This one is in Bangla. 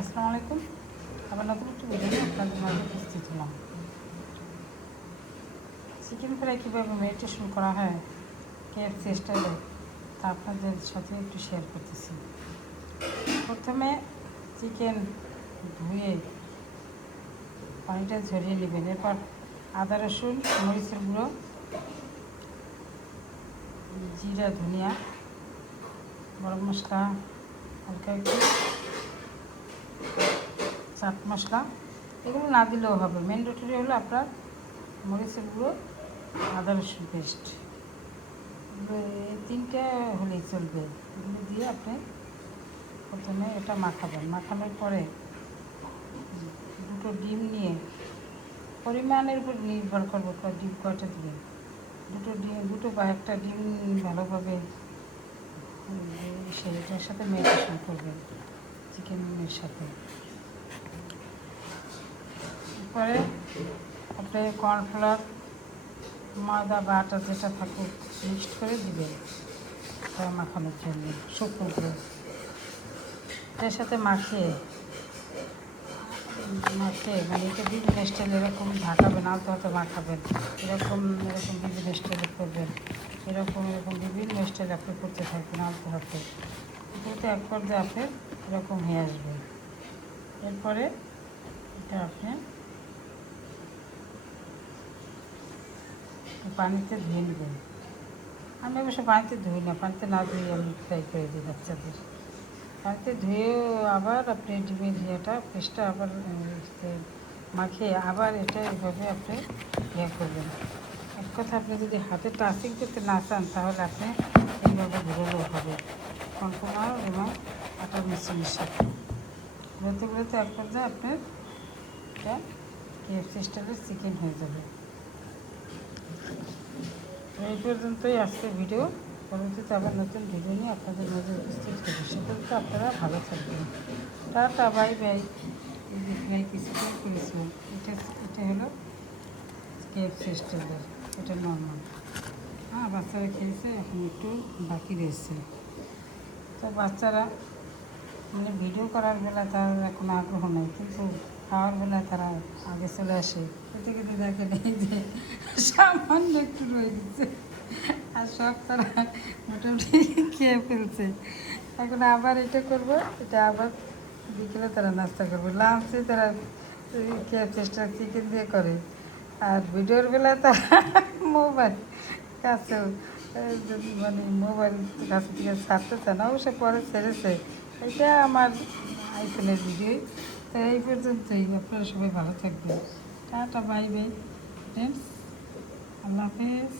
আসসালামু আলাইকুম। আবার নতুন একটু ভিডিও আপনাদের মাঝে উপস্থিত হলাম। চিকেন ফ্রাই কীভাবে মেডিটেশন করা হয় KFC স্টাইলে তা আপনাদের সাথে একটু শেয়ার করতেছি। প্রথমে চিকেন ধুয়ে পানিটা ঝরিয়ে নেবেন। এরপর আদা রসুন মরিচের গুঁড়ো, জিরা ধনিয়া, গরম মশলা, হালকা একটু চাট মশলা, এগুলো না দিলেও হবে। ম্যান্ডেটরি হলো আপনার মরিচের গুঁড়ো, আদা রসুন পেস্ট, এই তিনটে হলেই চলবে। এগুলো দিয়ে আপনি প্রথমে এটা মাখাবেন। মাখানোর পরে দুটো ডিম নিয়ে, পরিমাণের উপর নির্ভর করবে ডিম কয়টা দিবেন। দুটো বা একটা ডিম ভালোভাবে সেটার সাথে মেরিনেশন করবেন চিকেনের সাথে। পরে আপনি কর্নফ্লাওয়ার, ময়দা বা আটা যেটা থাকুক মিক্সড করে দিবেন মাখানোর জন্য শুকনো করে। এর সাথে মাখিয়ে মানে এটা বিভিন্ন স্টাইল এরকম ঢাকাবেন, আলতো হাতে মাখাবেন, এরকম বিভিন্ন স্টাইলে করবেন, এরকম বিভিন্ন স্টাইল আপনি করতে থাকবেন আলতো হাতে। এটাতে এক পর্যায়ে আপনার এরকম হয়ে আসবে। এরপরে এটা আপনি পানিতে ধুয়ে নেবেন। আমি অবশ্য পানিতে ধুই না, পানিতে না ধুয়ে আমি ফ্রাই করে দিই বাচ্চাদের। পানিতে ধুয়েও আবার আপনি ডিমের পেস্টটা আবার মাখিয়ে আবার এটা এইভাবে আপনি করবেন। এক কথা, আপনি যদি হাতে টাচিং করতে না চান তাহলে আপনি এইভাবে ঘুরলেও হবে কর্নফ্লাওয়ার এবং আটার মিশ্রণের সাথে। ঘুরতে এক পর্যায়ে আপনার এটা KFC স্টাইলের চিকেন হয়ে যাবে। এই পর্যন্তই আজকের ভিডিও। পরবর্তীতে আবার নতুন ভিডিও নিয়ে আপনাদের মাঝে উপস্থিত হবে। সেক্ষেত্রে আপনারা ভালো থাকবেন। Tata, bye bye. ফ্রাই কিছুক্ষণ করেছিলাম, এটা হলো KFC স্টাইলের, এটা নর্মাল। বাচ্চারা খেয়েছে, এখন একটু বাকি রয়েছে। তো বাচ্চারা মানে ভিডিও করার বেলা তার কোনো আগ্রহ নেই, কিন্তু খাওয়ার বেলা তারা আগে চলে আসে। খেতে খেতে দেখে নেই যে সামান্য একটু রয়ে গেছে, আর সব তারা মোটামুটি খেয়ে ফেলছে। এখন আবার এটা করবো, এটা আবার বিকেলে তারা নাস্তা করবে। লাঞ্চে তারা খেয়ে চেষ্টা চিকেন দিয়ে করে, আর ভিডিওর বেলা তারা মোবাইল কাছেও মানে মোবাইল কাছে থেকে ছাড়তে চায় না। অবশ্য পরে ছেড়েছে। এটা আমার আইফোনের ভিডিও। তো এই পর্যন্তই। আপনারা সবাই ভালো থাকবেন। টাটা, বাই বাই ফ্রেন্ডস, আল্লাহ হাফেজ।